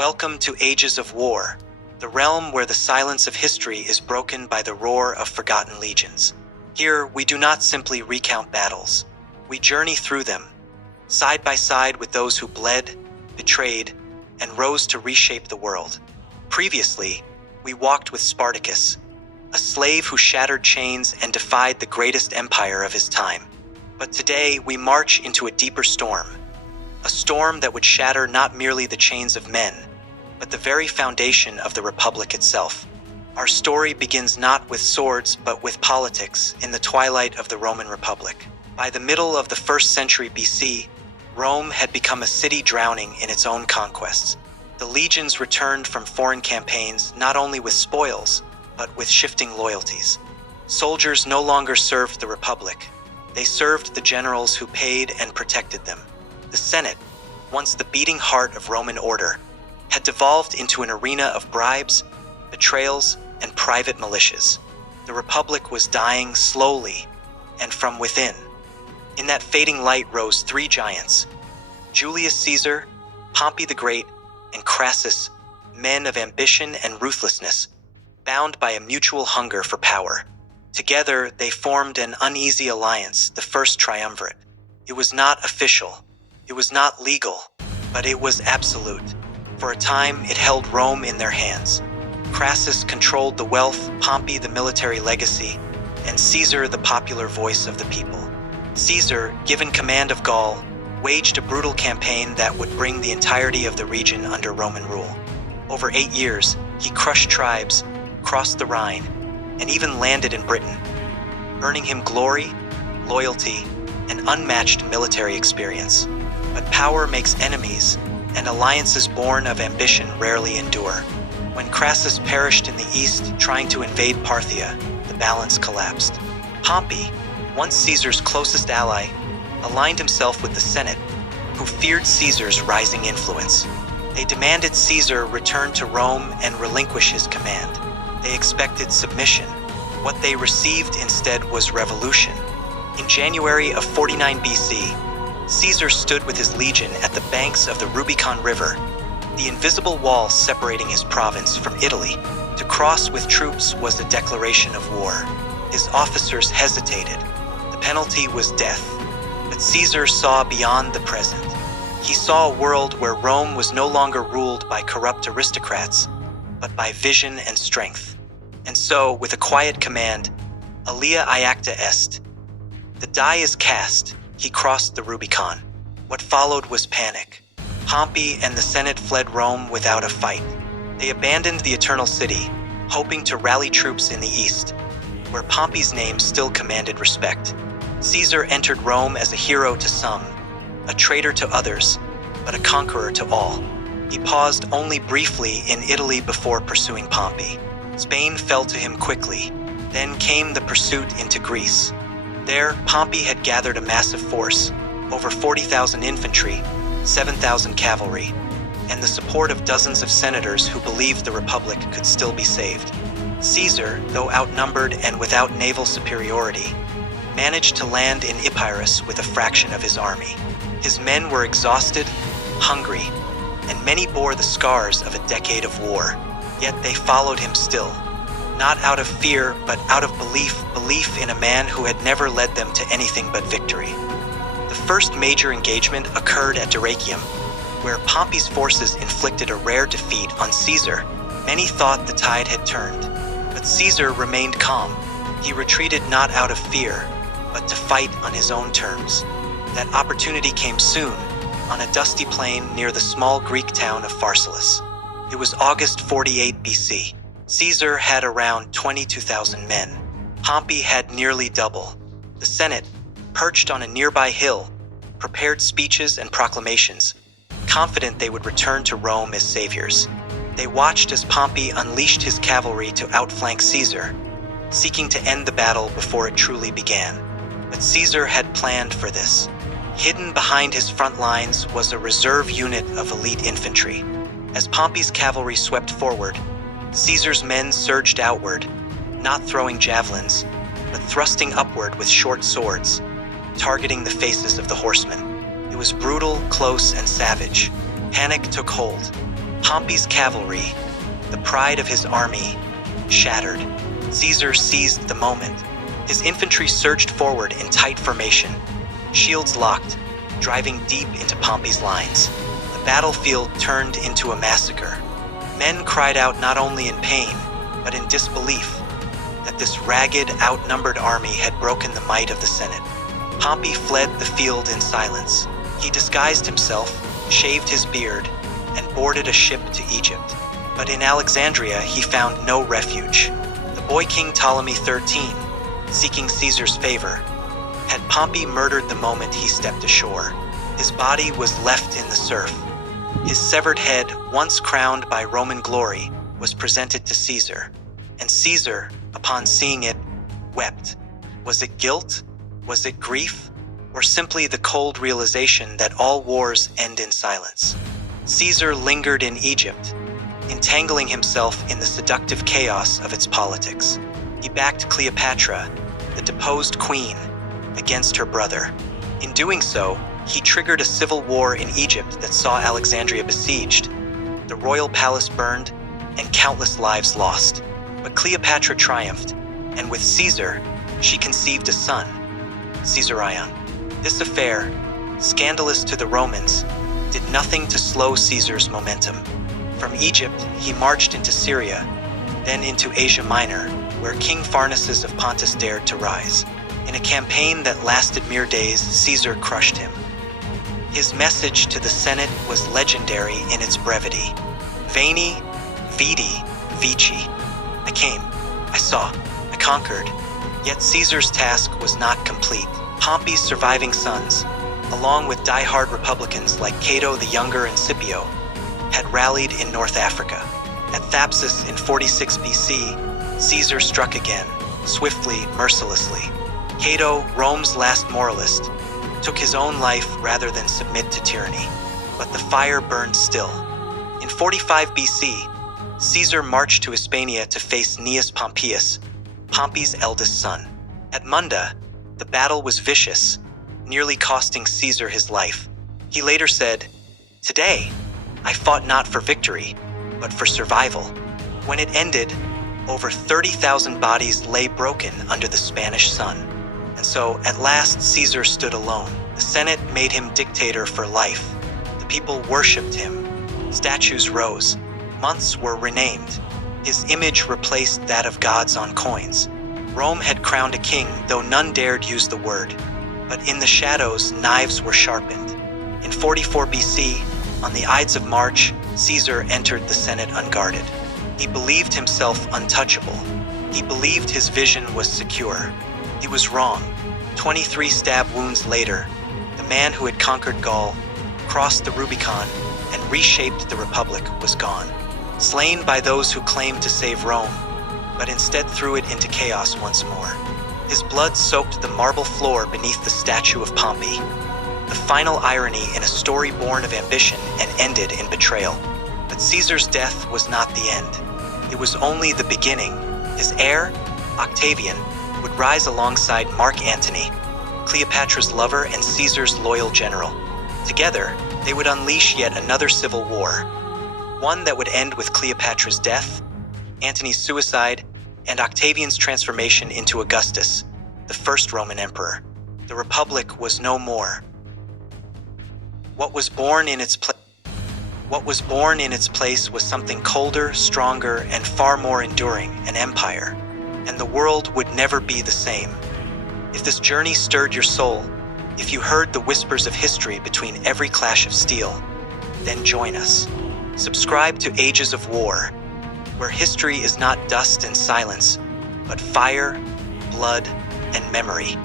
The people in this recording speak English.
Welcome to Ages of War, the realm where the silence of history is broken by the roar of forgotten legions. Here, we do not simply recount battles. We journey through them, side by side with those who bled, betrayed, and rose to reshape the world. Previously, we walked with Spartacus, a slave who shattered chains and defied the greatest empire of his time. But today, we march into a deeper storm, a storm that would shatter not merely the chains of men, but the very foundation of the Republic itself. Our story begins not with swords, but with politics in the twilight of the Roman Republic. By the middle of the 1st century BC, Rome had become a city drowning in its own conquests. The legions returned from foreign campaigns not only with spoils, but with shifting loyalties. Soldiers no longer served the Republic. They served the generals who paid and protected them. The Senate, once the beating heart of Roman order, had devolved into an arena of bribes, betrayals, and private militias. The Republic was dying slowly and from within. In that fading light rose 3 giants: Julius Caesar, Pompey the Great, and Crassus, men of ambition and ruthlessness, bound by a mutual hunger for power. Together, they formed an uneasy alliance, the First Triumvirate. It was not official, it was not legal, but it was absolute. For a time, it held Rome in their hands. Crassus controlled the wealth, Pompey the military legacy, and Caesar the popular voice of the people. Caesar, given command of Gaul, waged a brutal campaign that would bring the entirety of the region under Roman rule. Over 8 years, he crushed tribes, crossed the Rhine, and even landed in Britain, earning him glory, loyalty, and unmatched military experience. But power makes enemies, and alliances born of ambition rarely endure. When Crassus perished in the east trying to invade Parthia, the balance collapsed. Pompey, once Caesar's closest ally, aligned himself with the Senate, who feared Caesar's rising influence. They demanded Caesar return to Rome and relinquish his command. They expected submission. What they received instead was revolution. In January of 49 BC, Caesar stood with his legion at the banks of the Rubicon River, the invisible wall separating his province from Italy. To cross with troops was a declaration of war. His officers hesitated. The penalty was death. But Caesar saw beyond the present. He saw a world where Rome was no longer ruled by corrupt aristocrats, but by vision and strength. And so, with a quiet command, Alia iacta est, the die is cast, he crossed the Rubicon. What followed was panic. Pompey and the Senate fled Rome without a fight. They abandoned the Eternal City, hoping to rally troops in the east, where Pompey's name still commanded respect. Caesar entered Rome as a hero to some, a traitor to others, but a conqueror to all. He paused only briefly in Italy before pursuing Pompey. Spain fell to him quickly. Then came the pursuit into Greece. There, Pompey had gathered a massive force, over 40,000 infantry, 7,000 cavalry, and the support of dozens of senators who believed the Republic could still be saved. Caesar, though outnumbered and without naval superiority, managed to land in Epirus with a fraction of his army. His men were exhausted, hungry, and many bore the scars of a decade of war. Yet they followed him still, not out of fear, but out of belief in a man who had never led them to anything but victory. The first major engagement occurred at Dyrrhachium, where Pompey's forces inflicted a rare defeat on Caesar. Many thought the tide had turned, but Caesar remained calm. He retreated not out of fear, but to fight on his own terms. That opportunity came soon, on a dusty plain near the small Greek town of Pharsalus. It was August 48 BC. Caesar had around 22,000 men. Pompey had nearly double. The Senate, perched on a nearby hill, prepared speeches and proclamations, confident they would return to Rome as saviors. They watched as Pompey unleashed his cavalry to outflank Caesar, seeking to end the battle before it truly began. But Caesar had planned for this. Hidden behind his front lines was a reserve unit of elite infantry. As Pompey's cavalry swept forward, Caesar's men surged outward, not throwing javelins, but thrusting upward with short swords, targeting the faces of the horsemen. It was brutal, close, and savage. Panic took hold. Pompey's cavalry, the pride of his army, shattered. Caesar seized the moment. His infantry surged forward in tight formation, shields locked, driving deep into Pompey's lines. The battlefield turned into a massacre. Men cried out not only in pain, but in disbelief that this ragged, outnumbered army had broken the might of the Senate. Pompey fled the field in silence. He disguised himself, shaved his beard, and boarded a ship to Egypt. But in Alexandria he found no refuge. The boy king Ptolemy XIII, seeking Caesar's favor, had Pompey murdered the moment he stepped ashore. His body was left in the surf. His severed head, once crowned by Roman glory, was presented to Caesar. And Caesar, upon seeing it, wept. Was it guilt? Was it grief? Or simply the cold realization that all wars end in silence? Caesar lingered in Egypt, entangling himself in the seductive chaos of its politics. He backed Cleopatra, the deposed queen, against her brother. In doing so, he triggered a civil war in Egypt that saw Alexandria besieged, the royal palace burned, and countless lives lost. But Cleopatra triumphed, and with Caesar, she conceived a son, Caesarion. This affair, scandalous to the Romans, did nothing to slow Caesar's momentum. From Egypt, he marched into Syria, then into Asia Minor, where King Pharsalus of Pontus dared to rise. In a campaign that lasted mere days, Caesar crushed him. His message to the Senate was legendary in its brevity. Veni, vidi, vici. I came, I saw, I conquered. Yet Caesar's task was not complete. Pompey's surviving sons, along with die-hard Republicans like Cato the Younger and Scipio, had rallied in North Africa. At Thapsus in 46 BC, Caesar struck again, swiftly, mercilessly. Cato, Rome's last moralist, took his own life rather than submit to tyranny. But the fire burned still. In 45 BC, Caesar marched to Hispania to face Gnaeus Pompeius, Pompey's eldest son. At Munda, the battle was vicious, nearly costing Caesar his life. He later said, "Today, I fought not for victory, but for survival." When it ended, over 30,000 bodies lay broken under the Spanish sun. And so, at last, Caesar stood alone. The Senate made him dictator for life. The people worshipped him. Statues rose. Months were renamed. His image replaced that of gods on coins. Rome had crowned a king, though none dared use the word. But in the shadows, knives were sharpened. In 44 BC, on the Ides of March, Caesar entered the Senate unguarded. He believed himself untouchable. He believed his vision was secure. He was wrong. 23 stab wounds later, the man who had conquered Gaul, crossed the Rubicon, and reshaped the Republic was gone. Slain by those who claimed to save Rome, but instead threw it into chaos once more. His blood soaked the marble floor beneath the statue of Pompey. The final irony in a story born of ambition and ended in betrayal. But Caesar's death was not the end. It was only the beginning. His heir, Octavian, would rise alongside Mark Antony, Cleopatra's lover and Caesar's loyal general. Together, they would unleash yet another civil war, one that would end with Cleopatra's death, Antony's suicide, and Octavian's transformation into Augustus, the first Roman emperor. The Republic was no more. What was born in its place was something colder, stronger, and far more enduring, an empire. And the world would never be the same. If this journey stirred your soul, if you heard the whispers of history between every clash of steel, then join us. Subscribe to Ages of War, where history is not dust and silence, but fire, blood, and memory.